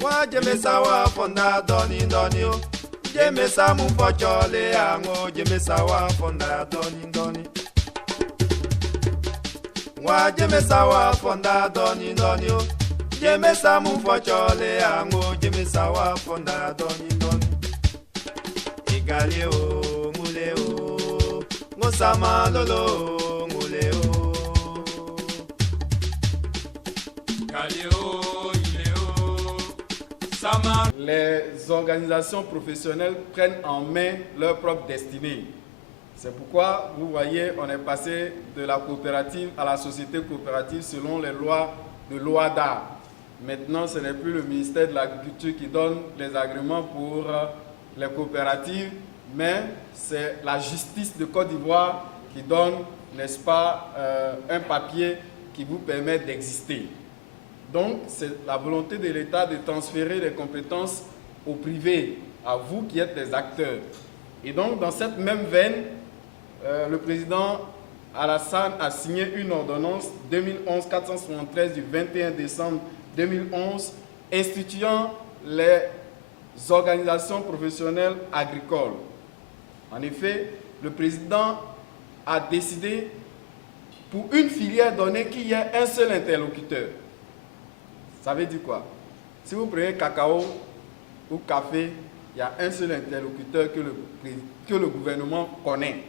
Wa jemesa wa fonda doni doni o. Jemesa mu fochole ango jemesa wa fonda doni doni. Wa jemesa wa fonda doni doni o. Jemesa mu fochole ango jemesa wa fonda doni doni. Igali o ngule o. Ngosama lolo ngule o. Igali o. Les organisations professionnelles prennent en main leur propre destinée. C'est pourquoi, vous voyez, on est passé de la coopérative à la société coopérative selon les lois de l'OADA. Maintenant, ce n'est plus le ministère de l'Agriculture qui donne les agréments pour les coopératives, mais c'est la justice de Côte d'Ivoire qui donne, n'est-ce pas, un papier qui vous permet d'exister. Donc, c'est la volonté de l'État de transférer les compétences au privé, à vous qui êtes des acteurs. Et donc, dans cette même veine, le président Alassane a signé une ordonnance 2011-473 du 21 décembre 2011 instituant les organisations professionnelles agricoles. En effet, le président a décidé pour une filière donnée qu'il y ait un seul interlocuteur. Ça veut dire quoi? Si vous prenez cacao ou café, il y a un seul interlocuteur que le gouvernement connaît.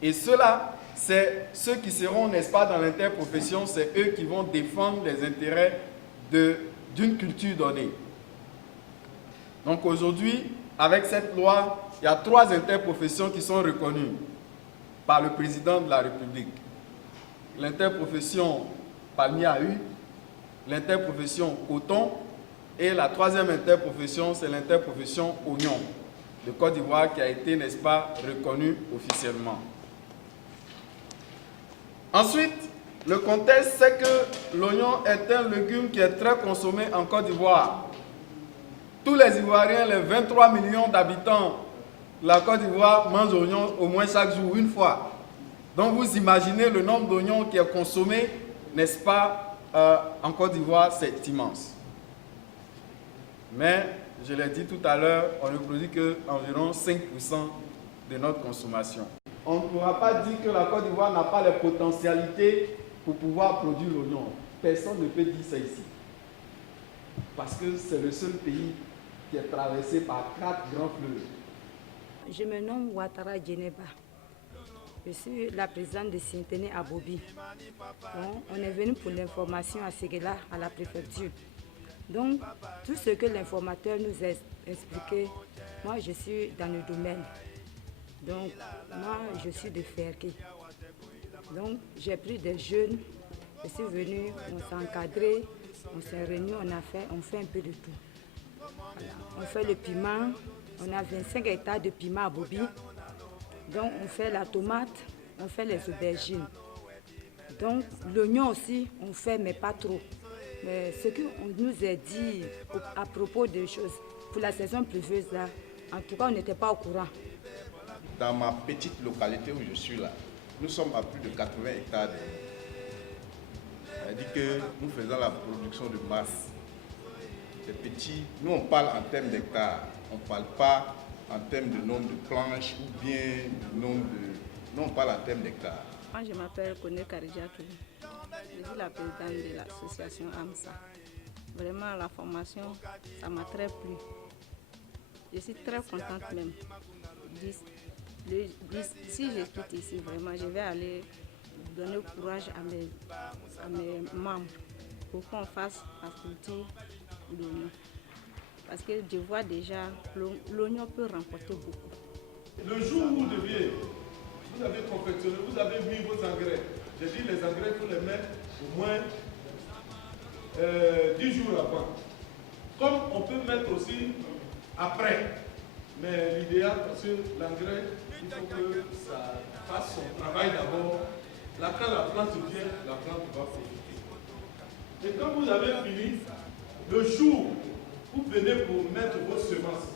Et ceux-là, c'est ceux qui seront, n'est-ce pas, dans l'interprofession, c'est eux qui vont défendre les intérêts d'une culture donnée. Donc aujourd'hui, avec cette loi, il y a 3 interprofessions qui sont reconnues par le président de la République. L'interprofession palmier à huile, l'interprofession coton et la 3e interprofession, c'est l'interprofession oignon de Côte d'Ivoire qui a été, n'est-ce pas, reconnue officiellement. Ensuite, le contexte, c'est que l'oignon est un légume qui est très consommé en Côte d'Ivoire. Tous les Ivoiriens, les 23 millions d'habitants de la Côte d'Ivoire mangent l'oignon au moins chaque jour, une fois. Donc vous imaginez le nombre d'oignons qui est consommé, n'est-ce pas, en Côte d'Ivoire, c'est immense. Mais, je l'ai dit tout à l'heure, on ne produit qu'environ 5% de notre consommation. On ne pourra pas dire que la Côte d'Ivoire n'a pas les potentialités pour pouvoir produire l'oignon. Personne ne peut dire ça ici. Parce que c'est le seul pays qui est traversé par 4 grands fleuves. Je me nomme Ouattara Djeneba. Je suis la présidente de Sinténé à Bobi. Donc, on est venu pour l'information à Séguéla, à la préfecture. Donc, tout ce que l'informateur nous a expliqué, moi je suis dans le domaine. Donc, moi je suis de Ferké. Donc, j'ai pris des jeunes, je suis venue, on s'est encadré, on s'est réunis, on fait un peu de tout. Voilà. On fait le piment, on a 25 hectares de piment à Bobi. Donc on fait la tomate, on fait les aubergines. Donc l'oignon aussi, on fait, mais pas trop. Mais ce qu'on nous a dit à propos des choses, pour la saison pluvieuse là, en tout cas on n'était pas au courant. Dans ma petite localité où je suis là, nous sommes à plus de 80 hectares. C'est-à-dire que nous faisons la production de masse. C'est petit, nous on parle en termes d'hectares, on ne parle pas en termes de nombre de planches ou bien de nombre de... Nous, on parle en termes d'hectares. Moi, je m'appelle Kone Karidjatou. Je suis la présidente de l'association AMSA. Vraiment, la formation, ça m'a très plu. Je suis très contente même. Si je quitte ici, vraiment, je vais aller donner courage à mes membres pour qu'on fasse la culture de l'oignon. Parce que je vois déjà l'oignon peut remporter beaucoup. Le jour où vous avez confectionné, vous avez mis vos engrais. J'ai dit les engrais, il faut les mettre au moins 10 jours avant. Comme on peut mettre aussi après. Mais l'idéal, parce que l'engrais, il faut que ça fasse son travail d'abord. Là, quand la plante vient, la plante va profiter. Et quand vous avez fini, le jour où vous venez pour mettre vos semences,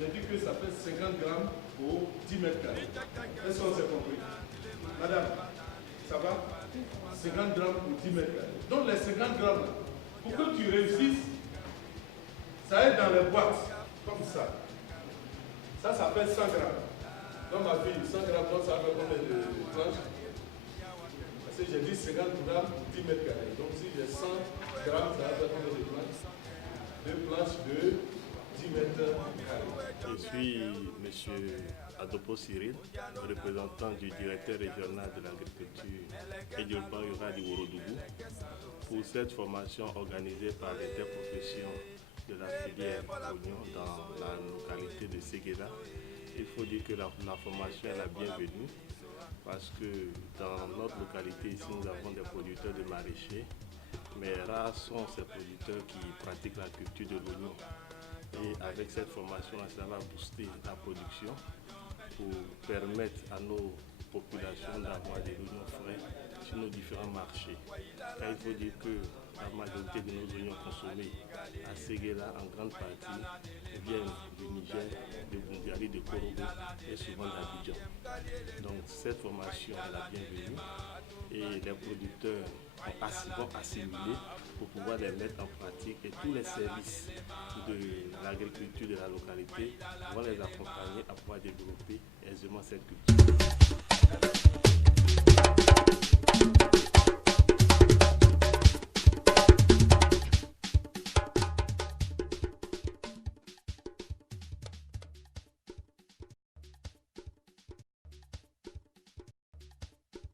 j'ai dit que ça fait 50 grammes pour 10 mètres carrés. Est-ce qu'on s'est compris? Madame, ça va? 50 grammes pour 10 mètres carrés. Donc les 50 grammes, pour que tu réussisses, Ça est dans les boîtes, comme ça. Ça fait 100 grammes. Dans ma vie, 100 grammes, ça fait combien de planches? Parce que j'ai dit 50 grammes pour 10 mètres carrés. Donc si j'ai 100 grammes, ça fait combien de planches? 2 planches de 10 mètres carrés. Je suis M. Adopo Cyril, représentant du directeur régional de l'agriculture et du développement rural du Ourodougou, pour cette formation organisée par l'interprofession de la filière oignon dans la localité de Séguéla. Il faut dire que la formation est la bienvenue parce que dans notre localité ici nous avons des producteurs de maraîchers, mais rares sont ces producteurs qui pratiquent la culture de l'oignon. Et avec cette formation, ça va booster la production pour permettre à nos populations d'avoir des oignons frais sur nos différents marchés. Car il faut dire que la majorité de nos oignons consommés à Séguéla en grande partie viennent du Niger, de Bungali, de Korogo et souvent d'Abidjan. Donc cette formation est la bienvenue et les producteurs vont assimiler pour pouvoir les mettre en pratique et tous les services de l'agriculture de la localité vont les accompagner à pouvoir développer aisément cette culture.